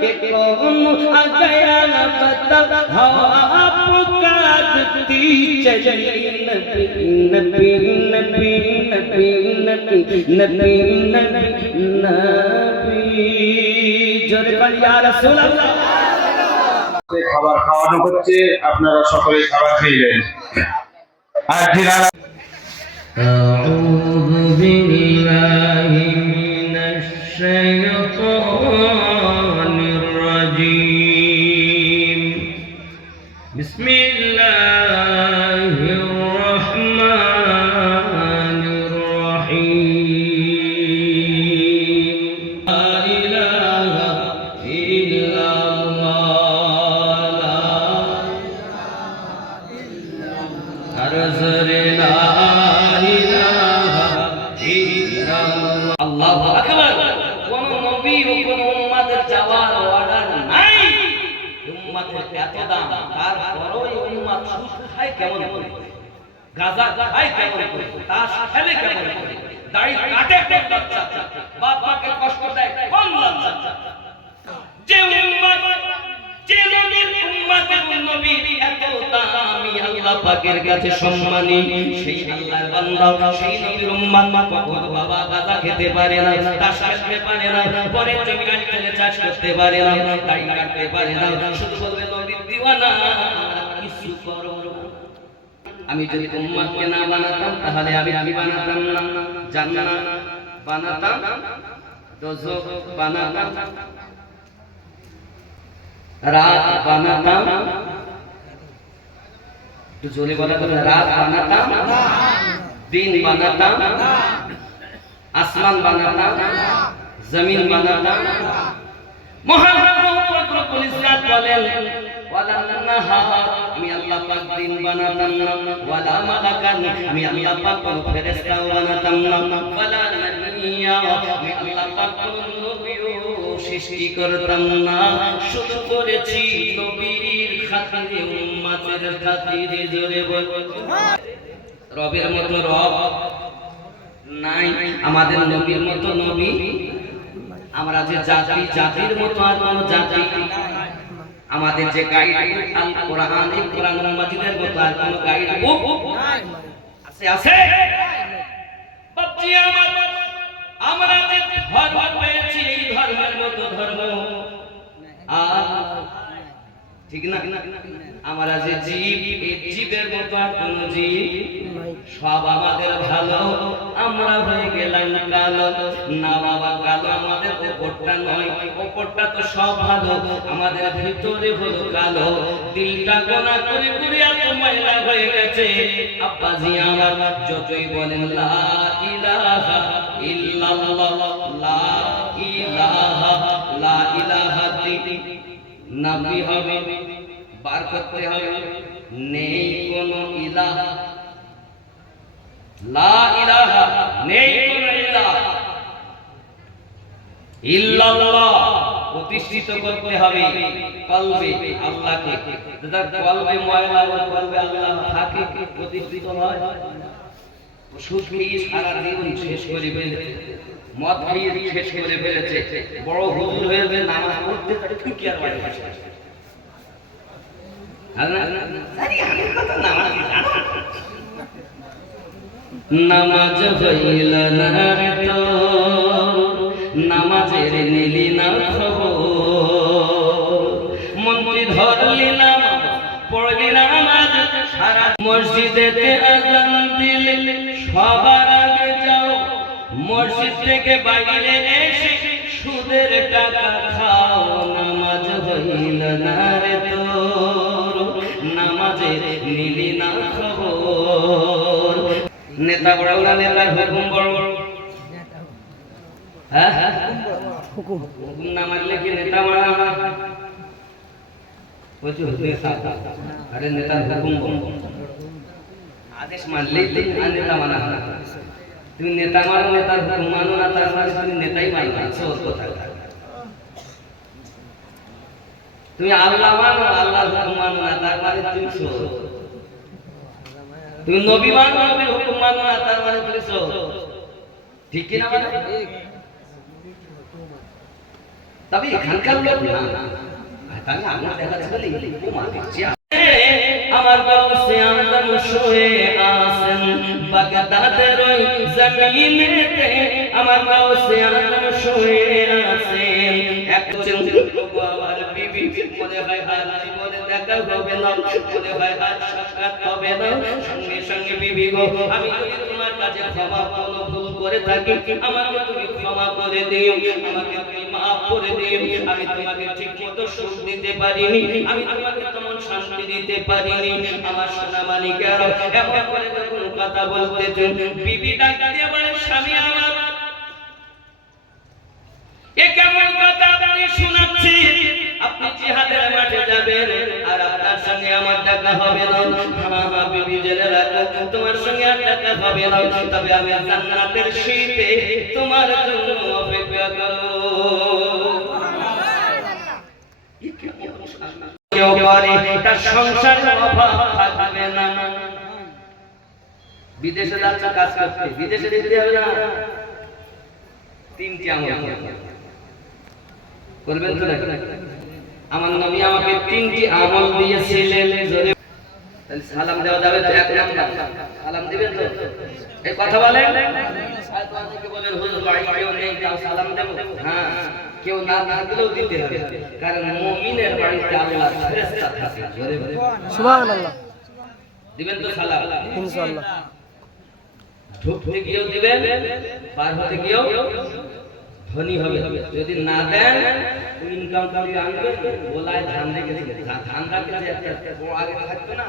कि कौन आ गया बता आपका पुकारती चली नबी नबी नबी नबी नबी नबी नबी नबी जोरे पर या रसूल अल्लाह খাবার খাওয়ানো হচ্ছে আপনারা সকলে খাবার খেলেন আর জিরা أعوذ بالله من الشيطان الرجيم بسم الله الرحمن الرحيم لا إله إلا الله أرزل لا আল্লাহু আকবার কোন নবী ও কোন উম্মতের যাওয়ার অর্ডার নাই উম্মতের এত দাম তারপরও এই উম্মত সুদ খায় কেমন করে গাঁজা খায় কেমন করে তাস খেলে কেমন করে দাড়ি কাটে কোন বাচ্চা বাপ মাকে কষ্ট দেয় কোন বাচ্চা যে উম্মত যে নবীর উম্মতের নবীর এত দামি আল্লাহ পাকের কাছে সম্মানী সেই আল্লাহর বান্দা সেই নবীর উম্মত কখনো বাবা গাঁজা খেতে পারে না তাস খেলতে পারে না পরে জমি কাটতে চাষ করতে পারে না দাড়ি কাটতে পারে না শুধু বলবে নবীর দিওয়ানা কিছু করো আমি যদি উম্মতকে না বানাতাম তাহলে আমি বানাতাম না জান্নাত বানাতাম দোজখ বানাতাম রাত বানাতাম একটু জোরে বলা বলে রাত বানাতাম দিন বানাতাম আসমান বানাতাম জমিন বানাতাম মহান রব্বুল ইজ্জত বলেন ওয়ালা নাহার আমি আল্লাহ পাক দিন বানাতাম না ওয়ালা মালাকান আমি আল্লাহ পাক কোন ফেরেশতা বানাতাম না ওয়ালা নবিয়্যা আমি আল্লাহ পাক কোন নবীও সৃষ্টি করতাম না শুধু করেছি নবীর খাতিরে উম্মতের খাতিরে জোরে বল রবের মতো রব নাই আমাদের নবীর মতো নবী আমরা যে জাতি জাতির মতো আর কোন জাতি আমাদের যে গাইড আল কোরআন এই কোরআন মাজিদের মতো আর কোন গাইড বুক আছে আছে বাপজি আমরা যে ধর্ম পেয়েছি এই ধর্মের মতো ধর্ম আর ঠিক না আমরা যে জীব এই জীবের মতো আর কোন জীব সব আমাদের ভালো আমরা হয়ে গেলাম কালো না বাবা কালো আমাদের উপরটা নয় উপরটা তো সব ভালো আমাদের ভিতরে হলো কালো দিলটা গোনা করে করে এত ময়লা হয়ে গেছে আব্বাজি আমার যতই বলেন লা ইলাহা ইল্লাল্লাহ লা ইলাহা লা ইলাহা নাবি হবে বার করতে হবে নেই কোন ইলাহা লা ইলাহা নেই কোন ইলাহা ইল্লাল্লাহ প্রতিষ্ঠিত করতে হবে কলবে আল্লাহকে যার কলবে ময়লা আর কলবে আল্লাহ থাকে প্রতিষ্ঠিত হয় সুদ খেয়ে সারা জীবন শেষ করে ফেলেছে মদ খেয়ে শেষ করে ফেলেছে বড় হুজুর হয়েছে নামাজ পড়তে ঠিকই আর বাড়ি বসে নামাজ হইল না তো নামাজের নিলি না খবর মন্ত্রী ধরলি না পড়লি নামাজ সারা মসজিদেতে আযান দিলে সবার আগে যাও মসজিদ থেকে বাইরে এসে সুদের টাকা খাও নামাজ হইল না রে তোর নামাজের নিলি না খবর নেতা বড় না নেতার হুকুম বড় হ্যাঁ হুকুম না মানলে কি নেতা মানা বলছি আরে নেতার হুকুম আদেশ মানলেই নেতা মানা তুমি নেতা মানো নেতার হুকুম মানো না তার মানে তুমি নেতাই মানো না সহজ কথা তুমি আল্লাহ মানো আল্লাহর হুকুম মানো না তার মানে তুমি সহজ তুমি নবী মানো নবীর হুকুম মানো না তার মানে তুমি সহজ ঠিক কি না মানে তবে এখানকার লোক না, আমি আঙুল দেখাচ্ছি বলে উপমা দিচ্ছি। আমার গাউসে আজম শুয়ে আছেন বাগদাদের ওই জমিনেতে, আমার গাউসে আজম শুয়ে আছেন। একজন আমার বিবি মনে হয় আর জীবনে দেখা হবে না, মনে হয় আর সাক্ষাৎ হবে না। সঙ্গে সঙ্গে বিবি গো, আমি যদি তোমার কাছে ক্ষমা কোনো ভুল করে থাকি, আমাকে তুমি ক্ষমা করে দিও, আমাকে তুমি মাফ করে দিও। আমি তোমাকে ঠিক মতো সুখ দিতে পারিনি, আমি তোমাকে তেমন শান্তি দিতে পারিনি। আমার সোনা মানিকের এমন করে যখন কথা বলতে বিবি ডাক দিয়ে বলে, স্বামী আমার, এ কেমন কথা আপনি শোনাচ্ছেন? আপনি জিহাদের মাঠে যাবেন আর আপনার সঙ্গে আমার দেখা হবে না। হ্যাঁ বিবি জেনে রাখো, তোমার সঙ্গে আর দেখা হবে না, তবে আমি জান্নাতের শীতে তোমার জন্য অপেক্ষা করব। কেউ করে তার সংসারের অভাব থাকবে না। বিদেশে যাচ্ছে কাজ করতে, বিদেশে যেতে হবে না, তিনটি আমল করবেন তো নাকি? আমার নবী আমাকে তিনটি আমল দিয়েছিলেন। তাহলে সালাম দেওয়া যাবে তো? এক নাম্বার সালাম দিবেন তো? এই কথা বলেন। হয়তো অনেকে বলেন হুজুর বাড়ি কেউ নেই তাও সালাম দেব। হ্যাঁ, কেউ না দিলেও দিতে হবে, কারণ মুমিনের বাড়িতে আল্লাহর ফেরেশতা থাকে। সুবহানাল্লাহ। দিবেন তো সালাম? ইনশাআল্লাহ। ঢুকতে গিয়েও দিবেন, পার হতে গিয়েও ধনী হবে। যদি না দেন ইনকাম করে আনবেন, গোলায় ধান রেখেছে, ধান রাখেছে একটা বড় আগে থাকতো না,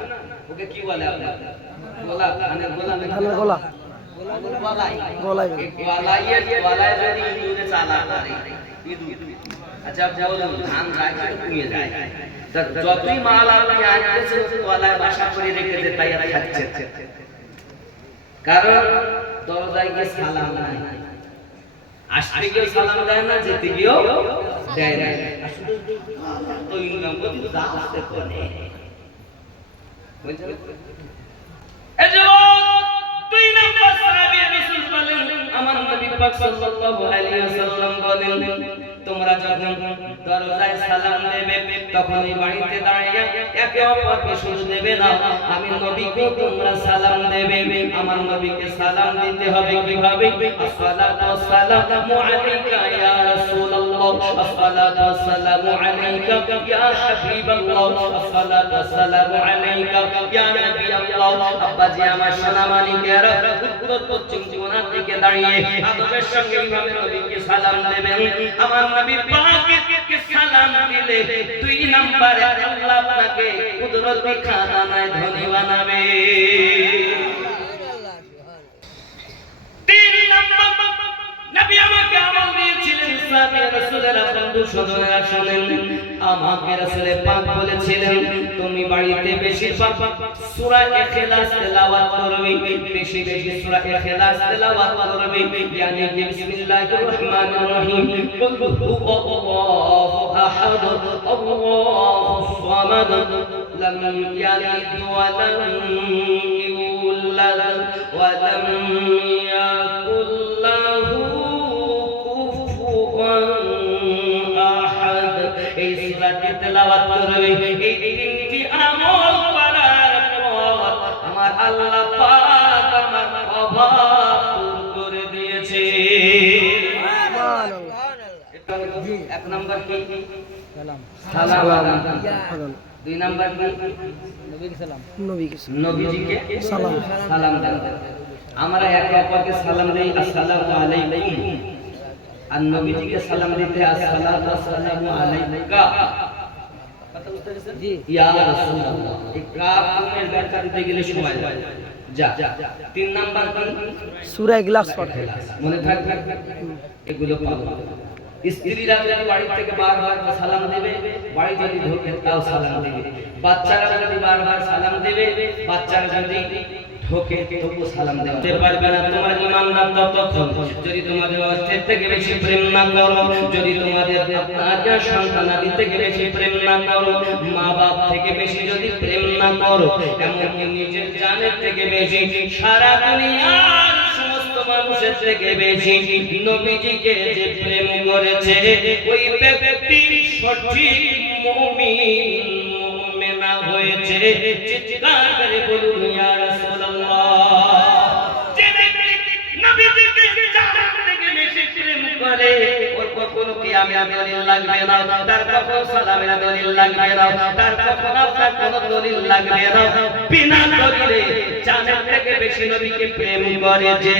ওকে কি বলে আপনার? গোলা, ধানের গোলা, ধানের গোলা, গোলাই, গোলাই, গোলায় যদি ইঁদুরে চালা করে, ইঁদুর, আচ্ছা বলুন ধান রাখে পুড়িয়ে যায়। যতই মাল আপনি আনতেছে গোলায় বাসা করে রেখেছে, তাই আর খাচ্ছে। কারণ দরজায় গিয়ে সালাম নাই, আসতে গিয়েও সালাম দেয় না, যেতে গিয়েও দেয় না। তো ইনকাম করতে আসতে করে দুই নাম্বার সাহাবী রাসূল বলেন, আমার নবী পাক সাল্লাল্লাহু আলাইহি ওয়াসাল্লাম বলেন, তোমরা যখন দরজায় সালাম দেবে তখন এই বাড়িতে দাঁড়িয়ে একে অপরকে শুধু দেবে না, আমি নবীকে তোমরা সালাম দেবে। আমার নবীকে সালাম দিতে হবে কিভাবে? আসসালাতু ওয়াসসালামু আলাইকা ইয়া রাসূলুল্লাহ, আসসালাতু ওয়াসসালামু আলাইকা ইয়া হাবিবাল্লাহ, আসসালাতু ওয়াসসালামু আলাইকা ইয়া নবিয়াল্লাহ। আব্বাজি আমার সোনা মানিকেরা, উত্তর পশ্চিম কোণা থেকে দাঁড়িয়ে আদবের সঙ্গে এইভাবে নবীকে সালাম দেবেন। আমার নবী পাককে সালাম দিলে দুই নম্বরে আল্লাহ আপনাকে কুদরতি খাজানায় ধনী বানাবে। তিন নম্বর নবী আমাকে আমল দিয়েছিলেন, সাহাবী রাসূলেরা বন্ধু সদনেরা শুনেন, আমাকে রাসূলে পাক বলেছিলেন তুমি বাড়িতে বেশিরভাগ সূরা ইখলাস তেলাওয়াত করবে, বেশি বেশি সূরা ইখলাস তেলাওয়াত করবে, ইয়ানি বিসমিল্লাহির রহমানির রহিম, কুল হুয়াল্লাহু আহাদ আল্লাহুস সামাদ লাম ইয়ালিদ ওয়া লাম ইউলাদ ওয়া লাম ইয়াকুল লাহু কুফুয়ান আহাদ। এই সূরাটি তেলাওয়াত করবে। এই তিনটি আমল করার পর আমার আল্লাহ পাক আমার অভাব দূর করে দিয়েছে। সুবহানাল্লাহ। এক নাম্বার কি? সালাম। দুই নাম্বার কি? নবীজিকে সালাম দেন। আমরা একে অপরকে সালাম দেই আসসালামু আলাইকুম, আর নবীজিকে সালাম দিতে আসসালাতু ওয়াসসালামু আলাইকা। কথা বুঝতে পেরেছেন? ইয়া রাসূলুল্লাহ। এই কাফ এর ব্যাখ্যা দিতে গেলে সময় যায়। যা। তিন নাম্বার কি? সূরা ইখলাস পড়তে মনে থাকবে, এগুলো পাবো। স্ত্রীরা যদি বাড়ি থেকে বার হয় তো সালাম দেবে, বাড়ি যদি ঢোকে তাও সালাম দেবে। বাচ্চারা যদি বার হয় সালাম দেবে, বাচ্চারা যদি ঢোকে তবু সালাম দেবে। পারবে না তোমার ঈমানদার ততক্ষণ যদি তোমাদের অর্থের থেকে বেশি প্রেম না করো, যদি তোমাদের আপনার সন্তানাদি থেকে বেশি প্রেম না করো, মা বাপ থেকে বেশি যদি প্রেম না করো, এমনকি নিজের জানের থেকে বেশি সারা দুনিয়ার সমস্ত মানুষের থেকে বেশি নবীজিকে যে প্রেম করেছে ওই ব্যক্তি সঠিক মুমিন মুমিনা হয়েছে। চিৎকার করে বলুন ইয়া রাসূলুল্লাহ। যে ব্যক্তি নবীজিকে জান্নাত থেকে বেশি প্রেম করে ওর কখনো কিয়ামতের দলিল লাগবে না, তার কখনো সালামের দলিল লাগবে না, তার কখনো আপনার কোনো দলিল লাগবে না। বিনা দলিলে জান্নাত থেকে বেশি নবীকে প্রেম করে যে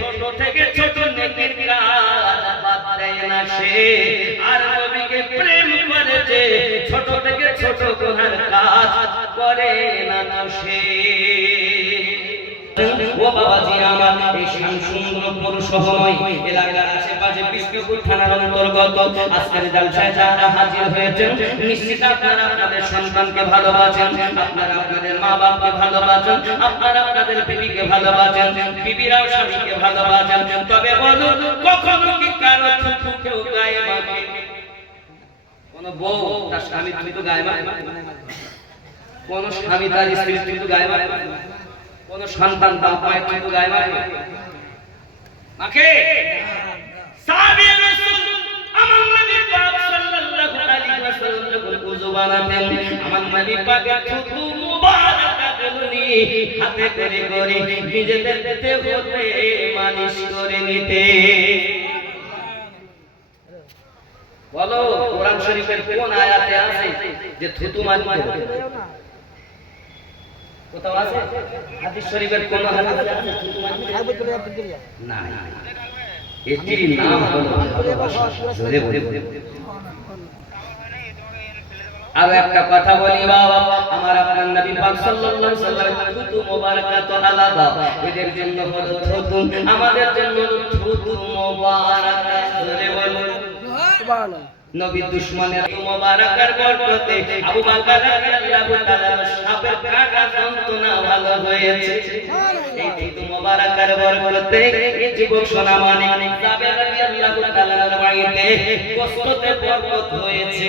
ছোট থেকে ছোট নেকির কাজ বাদ দেয় না সে, আর নবীকে প্রেম করে যে ছোট থেকে ছোট গুনার কাজ করে না তো সে। ও বাবাজি আমার, এই শামসুন্দরপুর শহর এলাকার আশেপাশে বিষ্ণুপুর থানার অন্তর্গত আজকের জালসায় যারা হাজির হয়েছেন, নিশ্চিত আপনারা আপনাদের সন্তানকে ভালোবাসেন, আপনারা আপনাদের মা বাপকে ভালোবাসেন, আপনারা আপনাদের বিবিকে ভালোবাসেন, বিবিরাও স্বামীকে ভালোবাসেন। তবে বলুন, কখনো কি কারো থুতু কেউ গায়ে মাখে? কোন বউ তার স্বামী থুতু গায়ে মাখে? কোন স্বামী তার স্ত্রী থুতু গায়ে মাখে? কোন সন্তান তার পায়ে থুতু গায়ে মাখে? সাহাবী রাসূল আমার নবী পাক সাল্লাল্লাহু আলাইহি ওয়াসাল্লাম যখন ওযু বানাতেন, আমার নবী পাকের থুতু মুবারকগুলি হাতে করে করে নিজেদের দেহতে মালিশ করে নিতে। বলো, কোরআন শরীফের কোন আয়াতে আছে যে থুতু মারতে হবে? কোথাও আছে? হাদিস শরীফের কোন হাদিসে আছে থুতু মারতে হবে? না, এটির নাম হলো ভালোবাসা। জোরে বলে আর একটা কথা বলি বাবা, আমার আপনার নবী পাক সাল্লাল্লাহু আলাইহি ওয়াসাল্লামের থুতু মোবারকা তো আলাদা, এদের জন্য হলো থুতু, আমাদের জন্য হলো থুতু মোবারকা। জোরে বলে সুবহানাল্লাহ। নবী দুশমনের মুবারকার বরকতে আবু বকর রাদিয়াল্লাহু তাআলা সাপের কাটা যন্ত্রণা ভালো হয়েছে। এই থুতু মুবারকার বরকতে এই যুবক সোনা মানিক জাবের রাদিয়াল্লাহু তাআলার বাড়িতে কষ্টতে বরকত হয়েছে।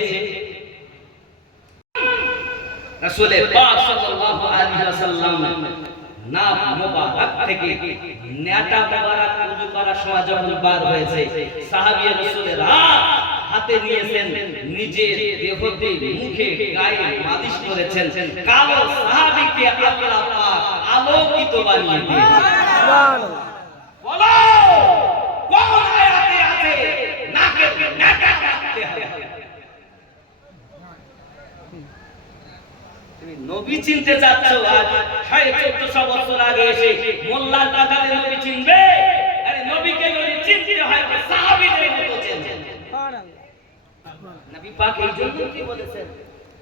রাসূল পাক সাল্লাল্লাহু আলাইহি ওয়াসাল্লাম নাম মুবারক থেকে নেটা মুবারক ওযু করার সময় যখন বার হয়েছে, সাহাবী রাসূলেরা হাতে নিয়েছেন, নিজের দেহতে মুখে গায়ে মালিশ করেছেন। কালো সাহাবীকে আল্লাহ পাক আলোকিত বানিয়ে দিয়েছেন। সুবহানাল্লাহ। বলো, কোন আয়াতে আছে নাকে নেটা রাখতে হবে? তুমি নবী চিনতে চাচ্ছো, আজ 1450 বছর আগে এসে মোল্লার টাকাতে নবী চিনবে? আরে নবীকে যদি চিনতে হয় তো সাহাবীদের মতো চিনতে। নবী পাক এই জন্য কি বলেছেন?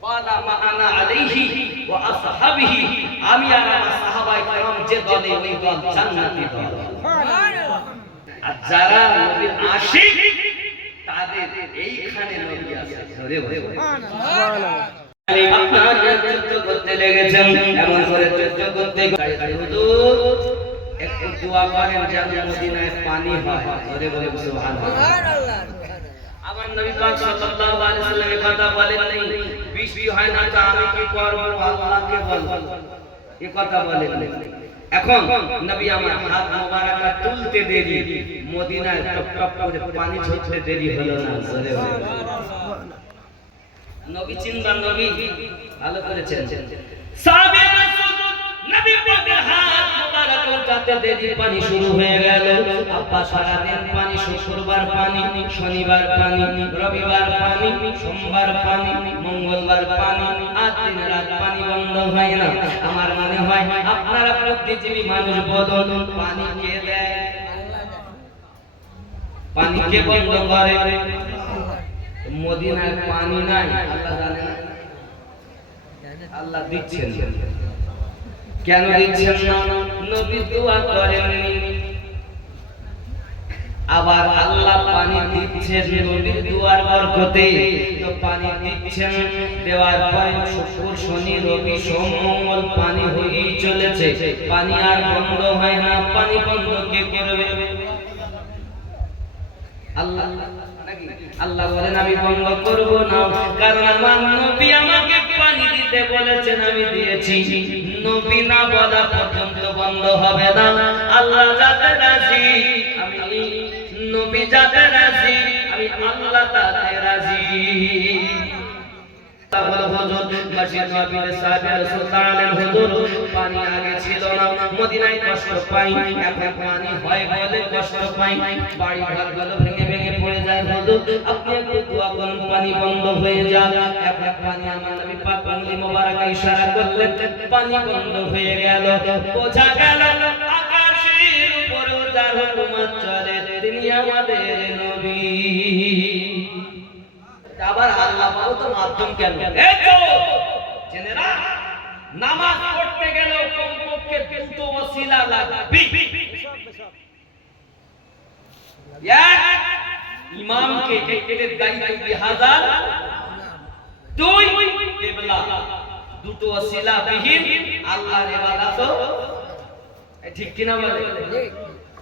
ওয়ালা মা আনা আলাইহি ওয়া আসহাবিহি, আমি আর আমার সাহাবায়ে কেরাম যে দলে ওই দল জান্নাতি দল। আর যারা নবীর আশিক তাদের এইখানে নবী আছে। জোরে বলে সুবহানাল্লাহ। আপনারা যুদ্ধ করতে লেগেছেন, এমন করে যুদ্ধ করতে হুজুর একটু দোয়া করেন যেন মদিনায় পানি হয়। জোরে বলে সুবহানাল্লাহ। আমার নবী পাক সাল্লাল্লাহু আলাইহি ওয়াসাল্লাম এই কথা বলেন নাই, বৃষ্টি হয় না তো আমি কি করব, আল্লাহকে বলবো, এই কথা বলেন নাই। এখন নবী আমার হাত মোবারক তুলতে দেরি, মদিনায় টপ টপ করে পানি ঝরতে দেরি হলো না। জোরে বলে নবী চিনবান, নবী ভালো করেছেন। সাহাবী রাসূল নবী পাকের হাত মোবারক উঠাতে দেরি, পানি শুরু হয়ে গেল। আব্বা সারা দিন পানি, শুক্রবার পানি, শনিবার পানি, রবিবার পানি, সোমবার পানি, মঙ্গলবার পানি, আর দিন রাত পানি বন্ধ হয় না। আমার মনে হয় আপনারা বুদ্ধিজীবী মানুষ, বলুন পানি কে দেয়? পানি কে বন্ধ করে? মদিনায় পানি নাই, আল্লাহ জানে না? আল্লাহ দিচ্ছেন। কেন দিচ্ছেন না? নবী দোয়া করেননি। আবার আল্লাহ পানি দিচ্ছেন নবীর দোয়ার বরকতে, তো পানি দিচ্ছেন, দেওয়ার পর শুক্র শনি রবি সোম মঙ্গল পানি হয়েই চলেছে, পানি আর বন্ধ হয় না। পানি বন্ধ কে করবে? আল্লাহ। আল্লাহ বলেন আমি বন্ধ করব না, কারণ আমার নবী আমাকে পানি পানি দিতে বলেছেন আমি দিয়েছি, নবী না বলা পর্যন্ত বন্ধ হবে না। আল্লাহ যাতে রাজি, আমি নবী যাতে রাজি, আমি আল্লাহ তাতে রাজি। পানি আগে ছিল না, মদিনায় কষ্ট পাই, এখন পানি হয় বলে কষ্ট পাই, বাড়ি ঘরগুলো ভেঙে ভেঙে পড়ে যায়। হুজুর আপনি একটু দোয়া করুন পানি বন্ধ হয়ে যাক। এখন পানি আমার নবী পাক আঙ্গুলি মোবারক ইশারা করলেন, পানি বন্ধ হয়ে গেল। বোঝা গেল আকাশের উপরেও যার হুকুমত চলে তিনি আমাদের নবী। আবার আল্লাহ পাক তো মাধ্যম কেন? এই তো জেনেরা, নামাজ পড়তে গেলে কমপক্ষে দুটো ওসিলা লাগবে। এক, ইমামকে এর দায়িত্ব বিহাজার, দুই কিবলা। দুটো ওসিলা বিহীন আল্লাহর ইবাদত ঠিক কিনা বলে?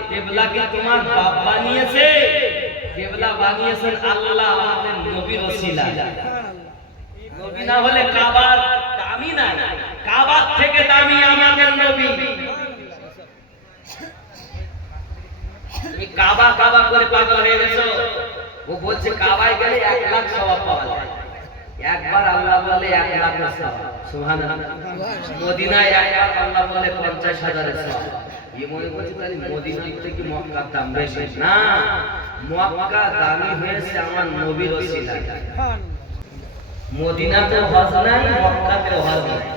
কিবলা কি তোমার বাপ বানিয়েছে? কিবলা বানিয়েছেন আল্লাহ, আমাদের নবীর ওসিলা। নবী না হলে কাবার দামি না, কাবার থেকে দামি আমাদের নবী। তুমি কাবা কাবা করে পাগল হয়ে গেছো। ও বলছে কাবায় গেলে 1 লাখ সওয়াব পাওয়া যায়। একবার আল্লাহ বলে 1 লাখের সওয়াব, সুবহানাল্লাহ। মদিনায় একবার আল্লাহ বলে 50,000 সওয়াব। এই মনে করছে তাহলে মদিনা থেকে মক্কার দাম বেশি না, মক্কা দামি হয়েছে আমার নবীর ওসিলা। মদিনাতে হজ নাই, মক্কাতে হজ নাই,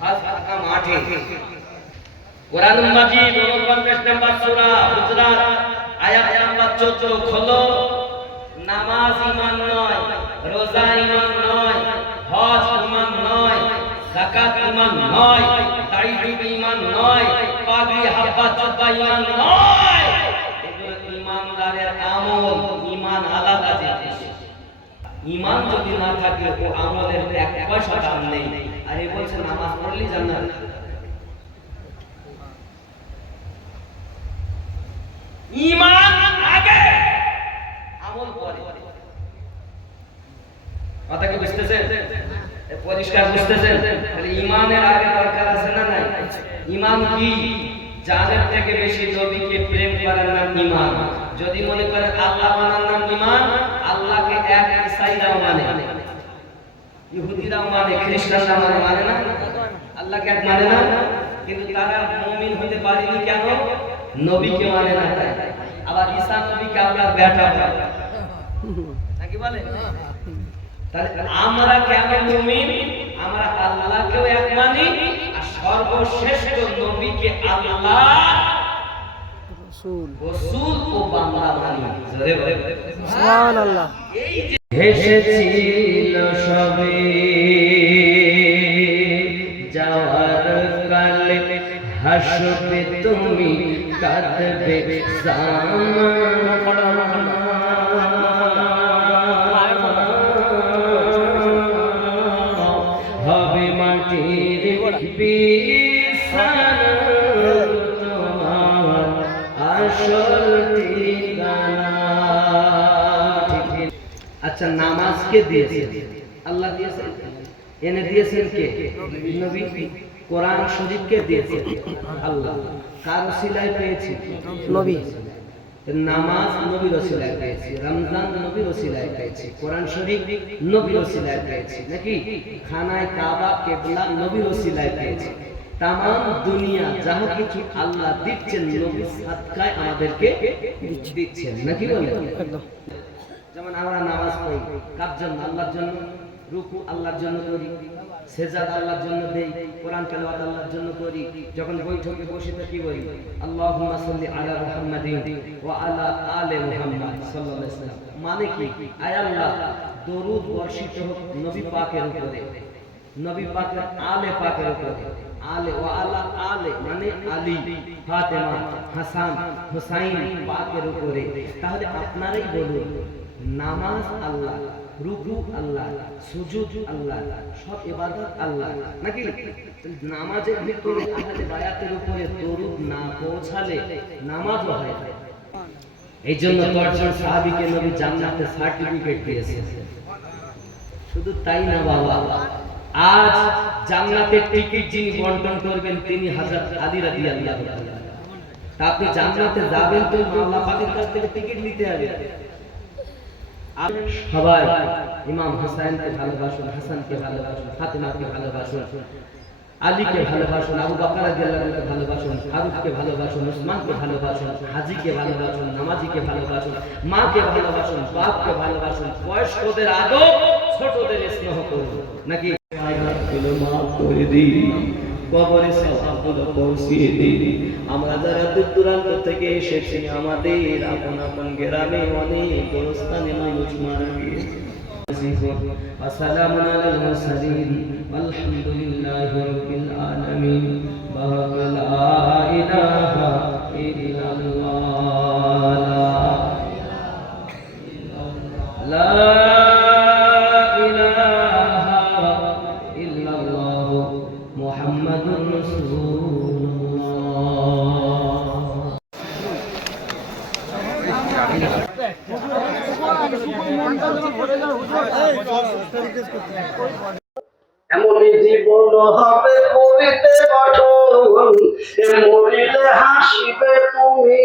হজ পাকা মাঠে। কোরআন মাজিদ 49 নম্বর সূরা হুজরাত আয়াত নাম্বার 14 খোলো। নামাজ ঈমান নয়, রোজা ঈমান নয়, হজ ঈমান নয়, যাকাত ঈমান নয়, তাইয়িব ঈমান নয়, পাগড়ি হাব্বা জুব্বা ঈমান নয়। এগুলো ঈমানদারের আমল, ঈমান আলাদা জিনিস। ঈমান যদি না থাকে ও আমলের 1 পয়সা দাম নেই। আর এই বলছে নামাজ পড়লেই জান্নাত। ঈমান আগে, আমল পরে। কথা কি বুঝতেছেন? পরিষ্কার বুঝতেছেন? তাহলে ঈমানের আগে দরকার আছে না নাই? ঈমান কি? জানের থেকে বেশি নবীকে প্রেম করার নাম ঈমান। যদি মনে করেন আল্লাহ মানার নাম ঈমান, আল্লাহকে এক ঈসাইরাও মানে, ইহুদিরাও মানে, খ্রিস্টানরা মানে না, আল্লাহকে এক মানে না। কিন্তু তারা মুমিন হতে পারেনি কেন? নবীকে মানে না তাই। আবার ঈসা নবীকে আল্লাহর বেটা বলে নাকি বলে? তাহলে আমরা কেন মুমিন? আমরা আল্লাহকেও এক মানি, আর সর্বশ্রেষ্ঠ নবীকে আল্লাহ রাসূল ও বান্দা মানি। জোরে বলে সুবহানাল্লাহ। এই যে হেসেছিল সবে যাওয়ার কালে, হাসবে তুমি কাঁদবে হবে মাটির বিছানা তোমার আসল ঠিকানা। আচ্ছা, নামাজকে দিয়েছেন আল্লাহ, দিয়েছেন এনে দিয়েছেন কে? নবী। কোরআন শরীফকে দিয়েছেন আল্লাহ। কার ওসিলায় পেয়েছি? নবী। নামাজ নবীর ওসিলায় পেয়েছি, রমজান নবীর ওসিলায় পেয়েছি, কোরআন শরীফ নবীর ওসিলায় পেয়েছি, নাকি? খানায় কাবা কিবলা নবীর ওসিলায় পেয়েছি। তামাম দুনিয়া যাহা কিছু আল্লাহ দিচ্ছেন নবীর সাদকায় আমাদেরকে দিচ্ছেন, নাকি বলে? যেমন আমরা নামাজ পড়ি কার জন্য? আল্লাহর জন্য। রুকু আল্লাহর জন্য করি, সেজদা আল্লাহর জন্য দেই, কোরআন তেলাওয়াত আল্লাহর জন্য করি। যখন বৈঠকে বসি তো কি বলি? আল্লাহুম্মা সাল্লি আলা মুহাম্মাদিন ওয়া আলা আলি মুহাম্মাদ সাল্লাল্লাহু আলাইহি ওয়াসাল্লাম। মানে কি? আয় আল্লাহ দরুদ বর্ষিত হোক নবী পাকের উপরে, নবী পাকের আলে পাকের উপরে। আলে ওয়া আলা আলে মানে আলী, ফাতেমা, হাসান, হুসাইন পাকের উপরে। তাহলে আপনারাই বলুন, নামাজ আল্লাহ, রুকু আল্লাহ, সুজুদ আল্লাহ, সব ইবাদত আল্লাহ, নাকি? নামাজের ভিতরে আহলে বায়াতের উপরে দরুদ না পৌঁছালে নামাজও হয় না। এই জন্য 10 জন সাহাবীকে নবী জান্নাতে সার্টিফিকেট দিয়েছেন। শুধু তাই না বাবা, আজ জান্নাতের টিকিট যিনি বন্টন করবেন তিনি হযরত আলী রাদিয়াল্লাহু তাআলা। তা আপনি জান্নাতে যাবেন তো আল্লাহ পাকের কাছ থেকে টিকিট নিতে হবে। সবাই ইমাম হুসাইনকে ভালোবাসুন, হাসানকে ভালোবাসুন, ফাতেমাকে ভালোবাসুন, আলীকে ভালোবাসুন, আবু বকর রাদিয়াল্লাহু আনহুকে ভালোবাসুন, ফারুককে ভালোবাসুন, উসমানকে ভালোবাসুন, হাজীকে ভালোবাসুন, নামাজীকে ভালোবাসুন, মাকে ভালোবাসুন, বাপকে ভালোবাসুন, বয়স্কদের আদব, ছোটদের স্নেহ করুন। নাকি কবরে সওয়াবগুলো পৌঁছিয়ে দিন। আমরা যারা দূর দূরান্ত থেকে এসেছি আমাদের আপন আপন গ্রামে অনেক গোরস্থানে মানুষ মারা গিয়েছে। আসসালামু আলাল মুরসালিন আলহামদুলিল্লাহি রাব্বিল আলামিন লা ইলাহা ইল্লাল্লাহ লা ইলাহা ইল্লাল্লাহ মুহাম্মাদুর এমনই জীবন হবে করিতে গঠন, মরিলে হাসিবে তুমি।